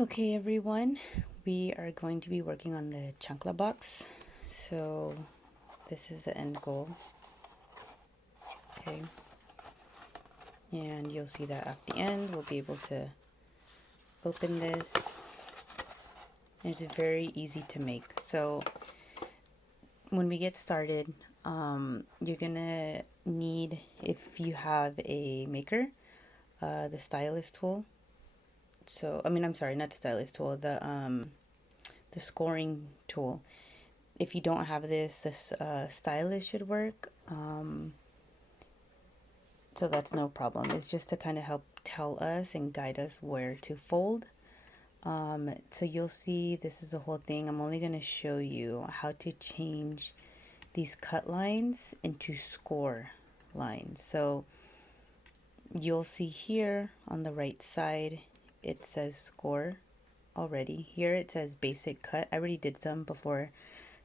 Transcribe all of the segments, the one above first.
Okay, everyone, we are going to be working on the Chancla box. So this is the end goal. Okay, and you'll see that at the end we'll be able to open this. And it's very easy to make. So when we get started, you're gonna need, if you have a maker, the Stylus tool. So I'm sorry, not the Stylus tool, the scoring tool. If you don't have this Stylus should work. So that's no problem. It's just to kind of help tell us and guide us where to fold. So you'll see this is the whole thing. I'm only going to show you how to change these cut lines into score lines. So you'll see here on the right side, it says score already. Here it says basic cut. I already did some before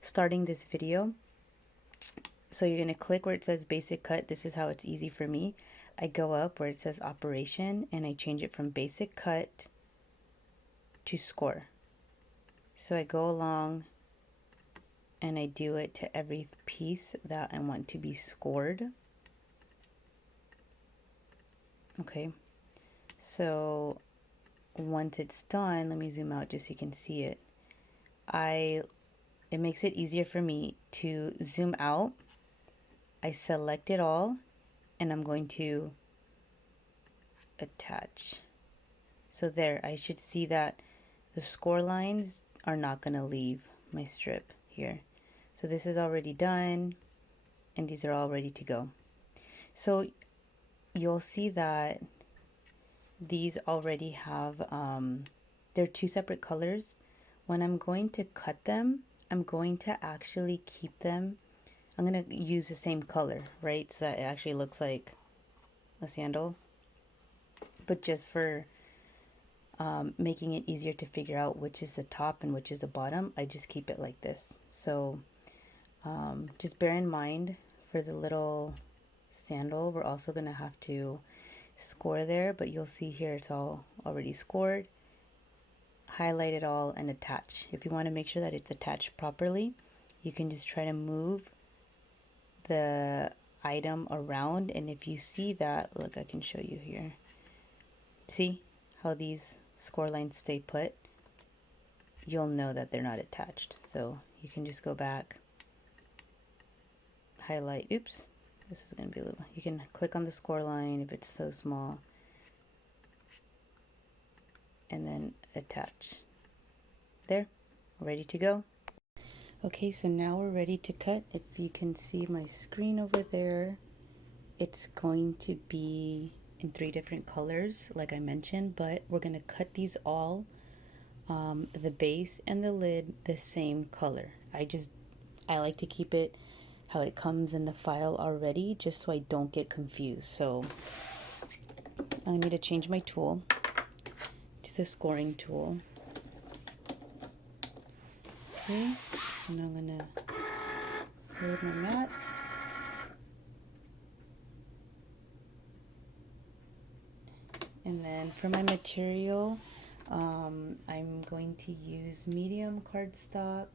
starting this video. So you're going to click where it says basic cut. This is how it's easy for me. I go up where it says operation and I change it from basic cut to score. So I go along and I do it to every piece that I want to be scored. Okay, so once it's done, let me zoom out just so you can see it. It makes it easier for me to zoom out. I select it all and I'm going to attach. So there, I should see that the score lines are not going to leave my strip here. So this is already done and these are all ready to go. So you'll see that these already have, they're two separate colors. When I'm going to cut them, I'm going to actually keep them. I'm going to use the same color, right? So that it actually looks like a sandal. But just for making it easier to figure out which is the top and which is the bottom, I just keep it like this. So just bear in mind for the little sandal, we're also going to have to score there, but you'll see here it's all already scored. Highlight it all and attach. If you want to make sure that it's attached properly, you can just try to move the item around, and if you see that, look, I can show you here. See how these score lines stay put? You'll know that they're not attached. So you can just go back, highlight, oops, this is going to be a little, you can click on the score line if it's so small, and then attach. There, ready to go. Okay, so now we're ready to cut. If you can see my screen over there, it's going to be in 3 different colors, like I mentioned, but we're going to cut these all, the base and the lid, the same color. I like to keep it how it comes in the file already, just so I don't get confused. So I need to change my tool to the scoring tool. Okay, and I'm gonna load my mat. And then for my material, I'm going to use medium cardstock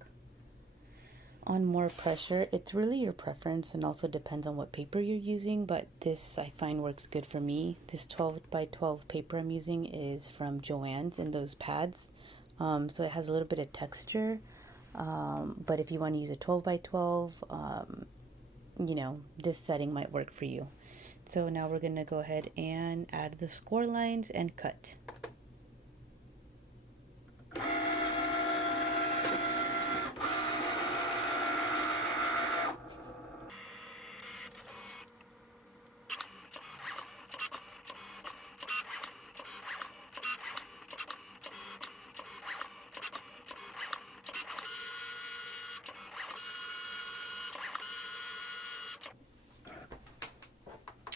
on more pressure. It's really your preference and also depends on what paper you're using, but this I find works good for me. This 12 by 12 paper I'm using is from Joann's in those pads. So it has a little bit of texture. But if you want to use a 12 by 12, you know, this setting might work for you. So now we're going to go ahead and add the score lines and cut.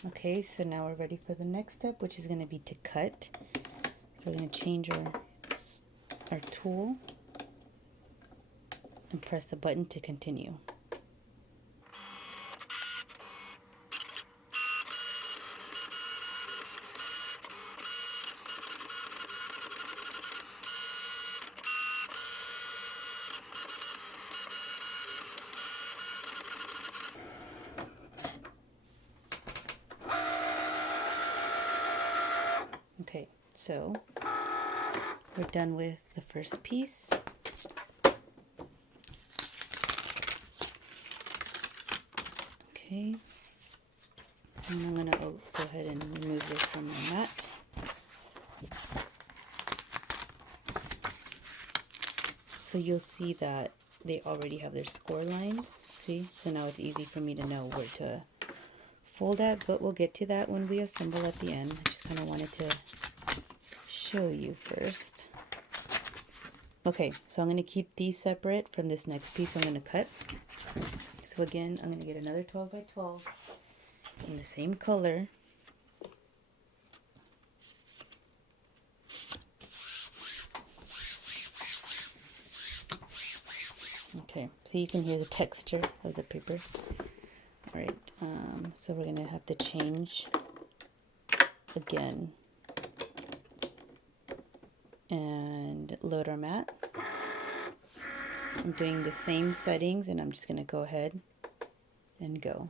Okay, so now we're ready for the next step, which is going to be to cut. So we're going to change our tool and press the button to continue. Okay, so we're done with the first piece. Okay, so I'm going to go ahead and remove this from my mat. So you'll see that they already have their score lines. See? So now it's easy for me to know where to fold at, but we'll get to that when we assemble at the end. I just kind of wanted to show you first. Okay, so I'm going to keep these separate from this next piece I'm going to cut. So again, I'm going to get another 12 by 12 in the same color. Okay, so you can hear the texture of the paper. All right, so we're going to have to change again and load our mat. I'm doing the same settings and I'm just going to go ahead and go.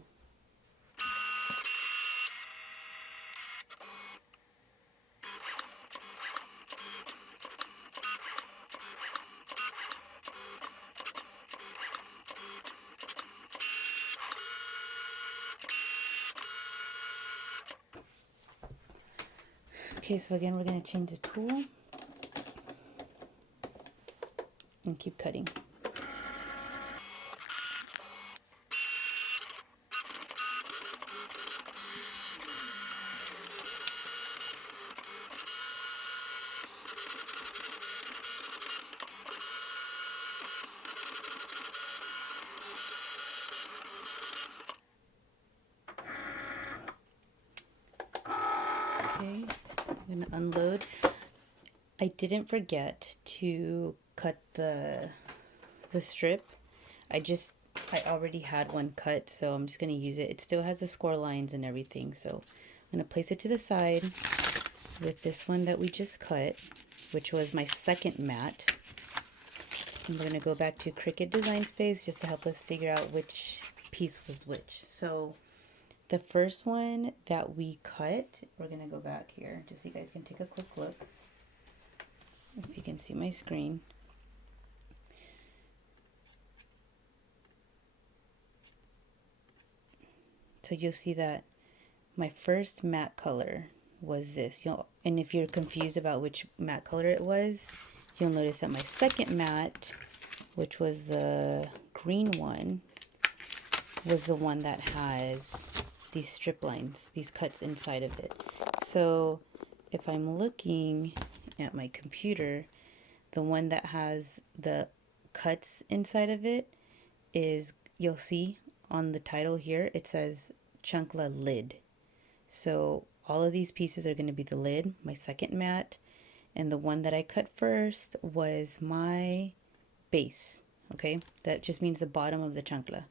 Okay, so again, we're going to change the tool and keep cutting. Okay, I'm going to unload. I didn't forget to cut the strip. I already had one cut, so I'm just going to use it. It still has the score lines and everything, so I'm going to place it to the side with this one that we just cut, which was my second mat. I'm going to go back to Cricut Design Space just to help us figure out which piece was which. So the first one that we cut, we're going to go back here just so you guys can take a quick look. If you can see my screen. So you'll see that my first matte color was this. And if you're confused about which matte color it was, you'll notice that my second matte, which was the green one, was the one that has these strip lines, these cuts inside of it. So if I'm looking at my computer, the one that has the cuts inside of it is, you'll see on the title here, it says Chancla lid. So all of these pieces are going to be the lid, my second mat, and the one that I cut first was my base. Okay, that just means the bottom of the chancla.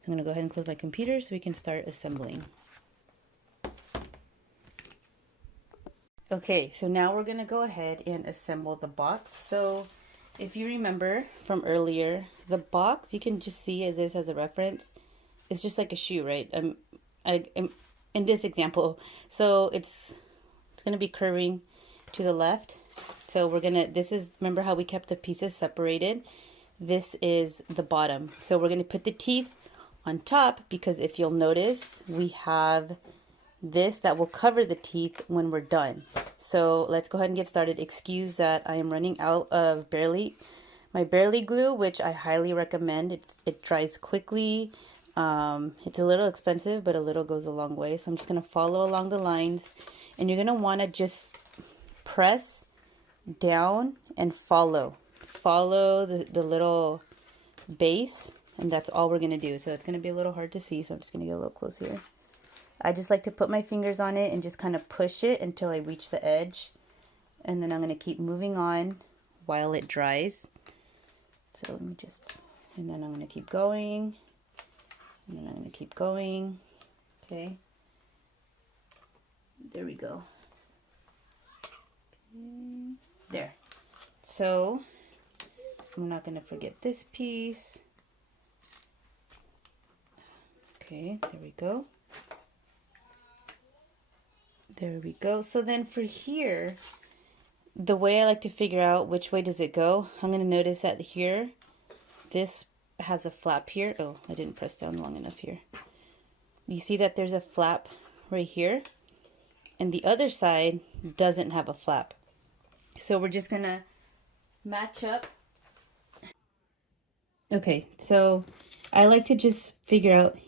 So I'm going to go ahead and close my computer so we can start assembling. Okay, so now we're going to go ahead and assemble the box. So if you remember from earlier, the box, you can just see this as a reference. It's just like a shoe, right? In this example, so it's going to be curving to the left. So remember how we kept the pieces separated? This is the bottom. So we're going to put the teeth on top because if you'll notice, we have this that will cover the teeth when we're done. So let's go ahead and get started. Excuse that I am running out of my Barely glue, which I highly recommend. It dries quickly. It's a little expensive, but a little goes a long way. So I'm just going to follow along the lines, and you're going to want to just press down and follow the little base, and that's all we're going to do. So it's going to be a little hard to see, so I'm just going to get a little close here. I just like to put my fingers on it and just kind of push it until I reach the edge, and then I'm going to keep moving on while it dries. So let me and then I'm going to keep going. And then I'm going to keep going. Okay. There we go. Okay. There. So I'm not going to forget this piece. Okay, there we go. There we go. So then for here, the way I like to figure out which way does it go, I'm going to notice that here, this has a flap here. Oh, I didn't press down long enough here. You see that there's a flap right here, and the other side doesn't have a flap. So we're just going to match up. Okay, so I like to just figure out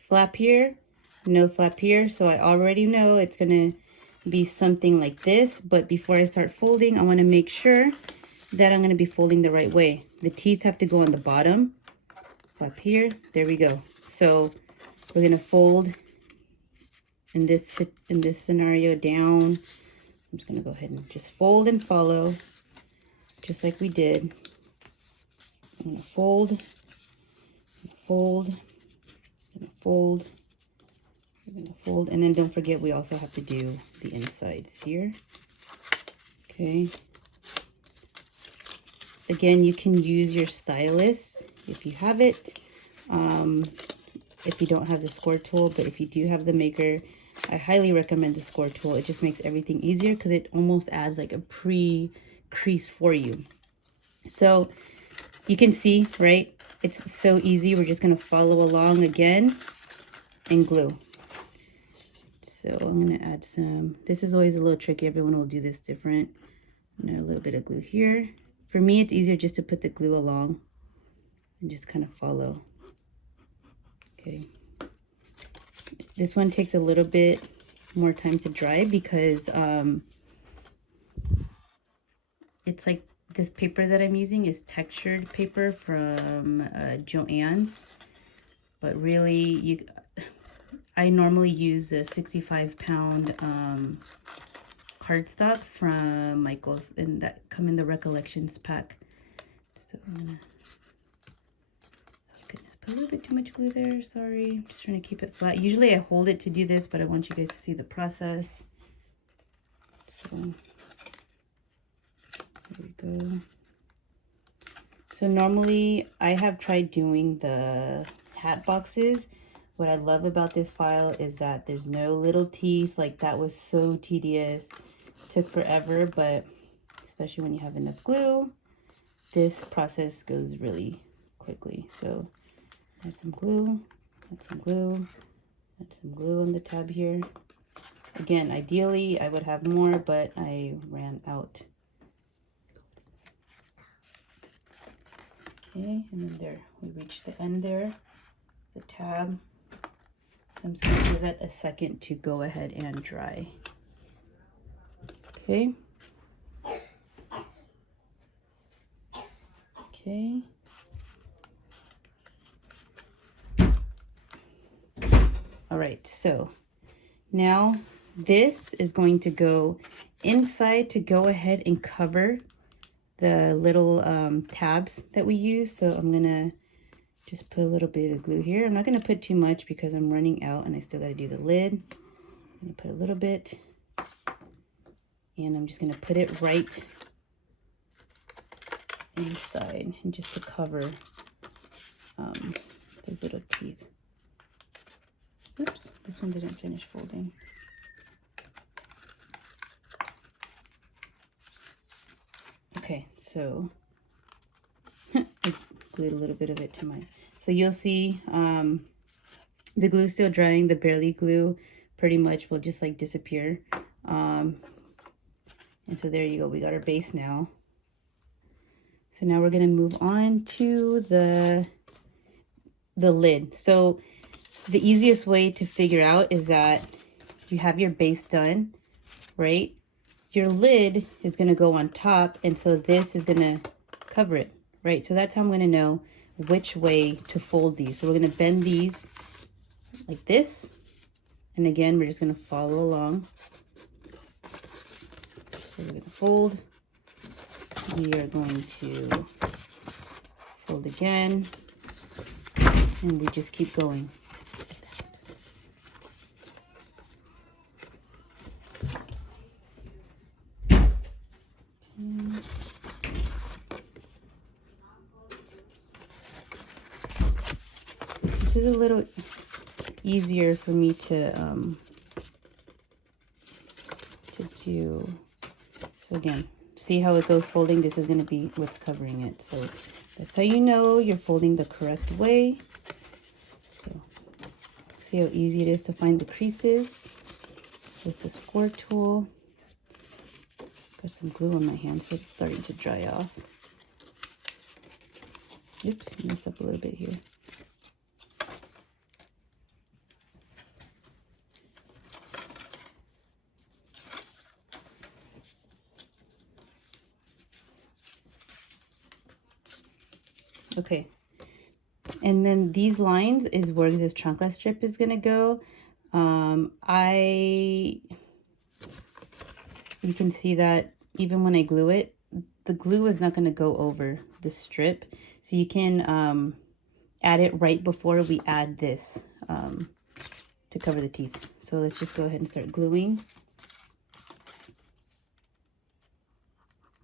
flap here, no flap here. So I already know it's going to be something like this, but before I start folding, I want to make sure that I'm going to be folding the right way. The teeth have to go on the bottom, flap here, there we go. So we're going to fold in this scenario down. I'm just going to go ahead and just fold and follow, just like we did. I'm going to fold, fold, fold, fold, and then don't forget we also have to do the insides here. Okay. Again, you can use your stylus if you have it. If you don't have the score tool, but if you do have the maker, I highly recommend the score tool. It just makes everything easier because it almost adds like a pre-crease for you. So you can see, right? It's so easy. We're just going to follow along again and glue. So I'm going to add some, this is always a little tricky. Everyone will do this different. And a little bit of glue here. For me, it's easier just to put the glue along and just kind of follow. Okay. This one takes a little bit more time to dry because it's like this paper that I'm using is textured paper from Joann's, but really I normally use a 65-pound cardstock from Michael's, and that come in the Recollections pack. So I'm gonna, oh goodness, put a little bit too much glue there, sorry. I'm just trying to keep it flat. Usually I hold it to do this, but I want you guys to see the process. So there we go. So normally I have tried doing the hat boxes. What I love about this file is that there's no little teeth. Like that was so tedious, took forever, but especially when you have enough glue, this process goes really quickly. So add some glue, add some glue, add some glue on the tab here. Again, ideally I would have more, but I ran out. Okay, and then there, we reached the end there, the tab. I'm just going to give it a second to go ahead and dry. Okay. Okay. All right, so now this is going to go inside to go ahead and cover the little tabs that we use. So I'm gonna just put a little bit of glue here. I'm not gonna put too much because I'm running out and I still gotta do the lid. I'm gonna put a little bit, and I'm just gonna put it right inside, and just to cover those little teeth. Oops, this one didn't finish folding. Okay, so I glued a little bit of it to my, so you'll see the glue still drying. The barely glue pretty much will just like disappear. And so there you go, we got our base now. So now we're gonna move on to the lid. So the easiest way to figure out is that you have your base done, right? Your lid is going to go on top, and so this is going to cover it, right? So that's how I'm going to know which way to fold these. So we're going to bend these like this, and again, we're just going to follow along. So we're going to fold. We are going to fold again, and we just keep going. This is a little easier for me to do, so again, see how it goes folding? This is going to be what's covering it. So that's how you know you're folding the correct way. So see how easy it is to find the creases with the score tool. Got some glue on my hand, so it's starting to dry off. Oops, I messed up a little bit here. Okay, and then these lines is where this Chancla strip is gonna go. You can see that even when I glue it, the glue is not gonna go over the strip. So you can add it right before we add this to cover the teeth. So let's just go ahead and start gluing.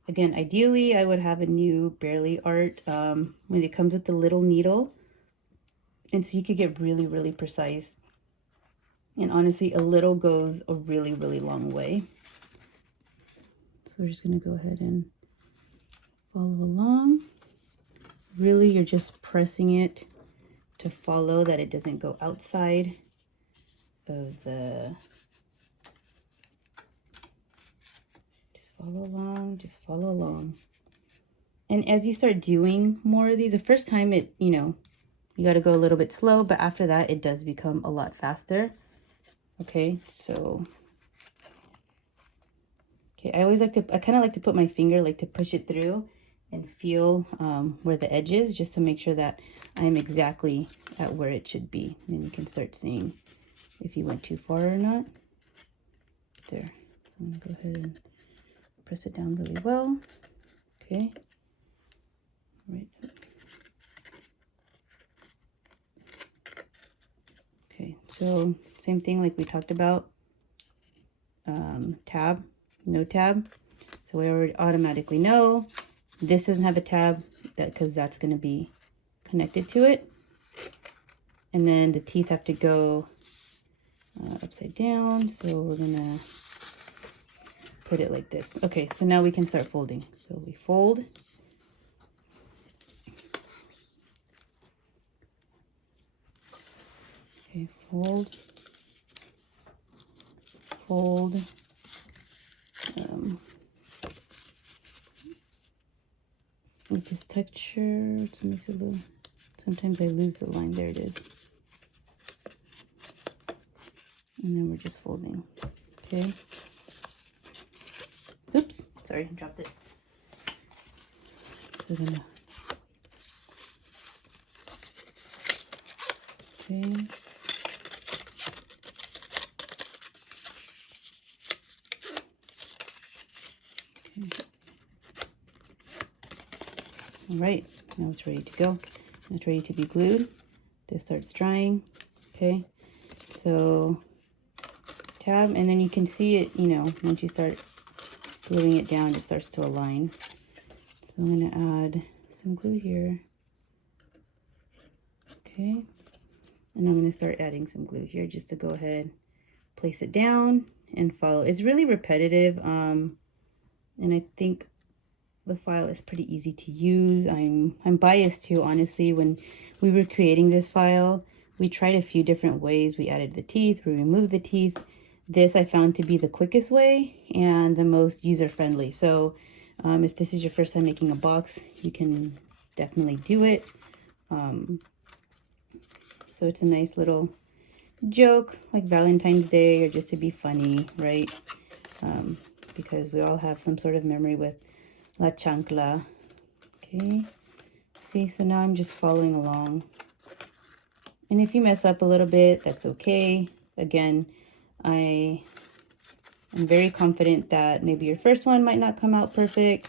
Again, ideally, I would have a new Barely art when it comes with the little needle. And so you could get really, really precise. And honestly, a little goes a really, really long way. So we're just going to go ahead and follow along. Really, you're just pressing it to follow that it doesn't go outside of the... Follow along, just follow along. And as you start doing more of these, the first time it, you know, you got to go a little bit slow, but after that, it does become a lot faster. Okay, so, okay, I kind of like to put my finger, like to push it through and feel where the edge is, just to make sure that I'm exactly at where it should be. And you can start seeing if you went too far or not. There, so I'm gonna go ahead and press it down really well. Okay. Right. Okay, so same thing like we talked about. Tab, no tab. So we already automatically know this doesn't have a tab, because that's going to be connected to it. And then the teeth have to go upside down. So we're going to put it like this. Okay, so now we can start folding. So we fold. Okay, fold. Fold. With this texture, let me see a little. Sometimes I lose the line. There it is. And then we're just folding. Okay. Oops, sorry, I dropped it. So then, okay. All right, now it's ready to go. It's ready to be glued. This starts drying. Okay, so tab, and then you can see it, you know, once you start gluing it down, it starts to align. So I'm going to add some glue here. Okay, and I'm going to start adding some glue here just to go ahead, place it down and follow. It's really repetitive, and I think the file is pretty easy to use. I'm biased too, honestly. When we were creating this file, we tried a few different ways. We added the teeth, we removed the teeth. This I found to be the quickest way and the most user-friendly. So if this is your first time making a box, you can definitely do it. So it's a nice little joke, like Valentine's Day, or just to be funny, right? Because we all have some sort of memory with La Chancla. Okay, see, so now I'm just following along. And if you mess up a little bit, that's okay. Again, I am very confident that maybe your first one might not come out perfect,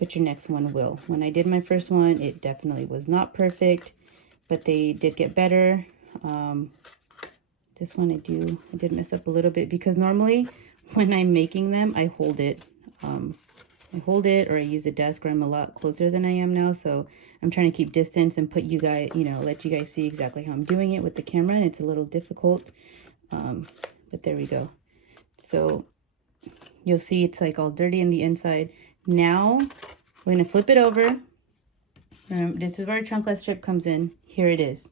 but your next one will. When I did my first one, it definitely was not perfect, but they did get better. This one I did mess up a little bit, because normally when I'm making them, I hold it. Or I use a desk where I'm a lot closer than I am now. So I'm trying to keep distance and put you guys, you know, let you guys see exactly how I'm doing it with the camera. And it's a little difficult, but there we go. So You'll see it's like all dirty in the inside. Now we're gonna flip it over. This is where our chancla strip comes in. Here it is.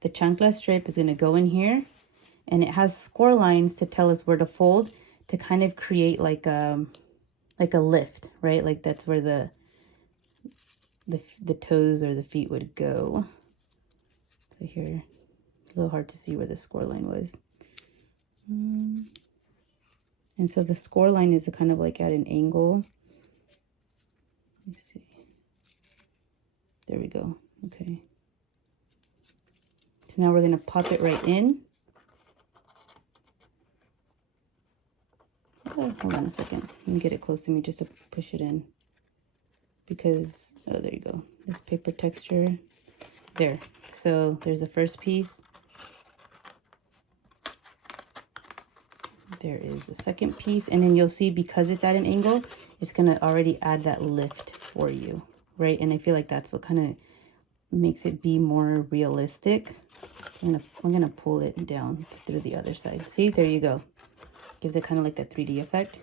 The chancla strip is gonna go in here, and it has score lines to tell us where to fold, to kind of create like a lift, right? Like that's where the toes or the feet would go. So here, it's a little hard to see where the score line was. And so the score line is kind of like at an angle. Let me see. There we go. Okay. So now we're going to pop it right in. Oh, hold on a second. Let me get it close to me just to push it in. Because, oh, there you go. This paper texture. There. So there's the first piece. There is the second piece. And then you'll see, because it's at an angle, it's going to already add that lift for you, right? And I feel like that's what kind of makes it be more realistic. I'm gonna pull it down through the other side. See, there you go. Gives it kind of like that 3D effect.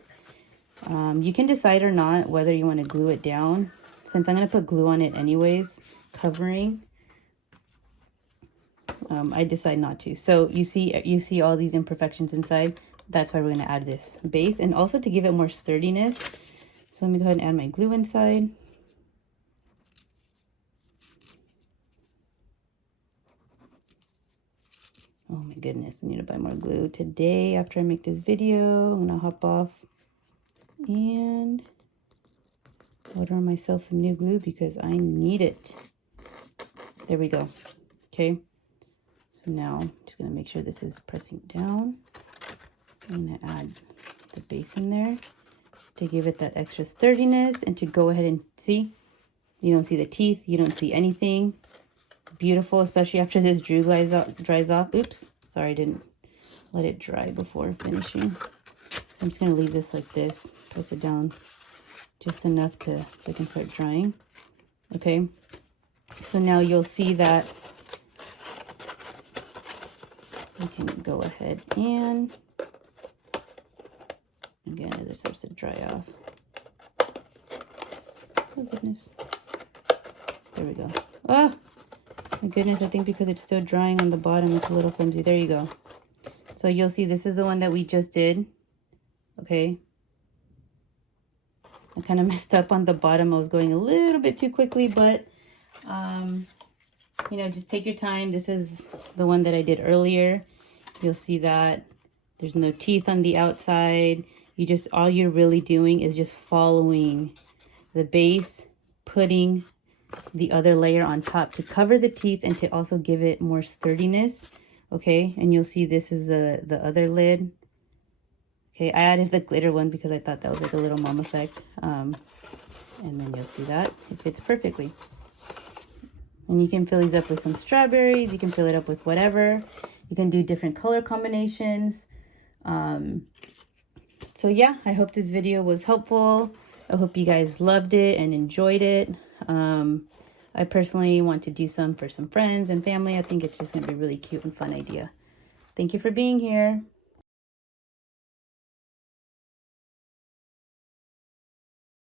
You can decide or not whether you want to glue it down. Since I'm gonna put glue on it anyways, covering, I decide not to. So you see all these imperfections inside. That's why we're gonna add this base, and also to give it more sturdiness. So let me go ahead and add my glue inside. Oh my goodness, I need to buy more glue. Today, after I make this video, I'm gonna hop off and order myself some new glue because I need it. There we go. Okay, so now I'm just gonna make sure this is pressing down. I'm gonna add the base in there to give it that extra sturdiness and to go ahead and see. You don't see the teeth, you don't see anything. Beautiful, especially after this glue dries off. Oops, sorry, I didn't let it dry before finishing. I'm just gonna leave this like this, press it down just enough so it can start drying. Okay, so now you'll see that we can go ahead and, again, as it starts to dry off. Oh goodness, there we go. Ah, my goodness, I think because it's still drying on the bottom, it's a little flimsy. There you go. So you'll see this is the one that we just did. Okay. I kind of messed up on the bottom. I was going a little bit too quickly, but, you know, just take your time. This is the one that I did earlier. You'll see that there's no teeth on the outside. All you're really doing is just following the base, putting the other layer on top to cover the teeth and to also give it more sturdiness. Okay, and you'll see this is the other lid. Okay, I added the glitter one because I thought that was like a little mom effect. And then you'll see that it fits perfectly. And you can fill these up with some strawberries. You can fill it up with whatever. You can do different color combinations. So yeah, I hope this video was helpful. I hope you guys loved it and enjoyed it. I personally want to do some for some friends and family. I think it's just going to be a really cute and fun idea. Thank you for being here.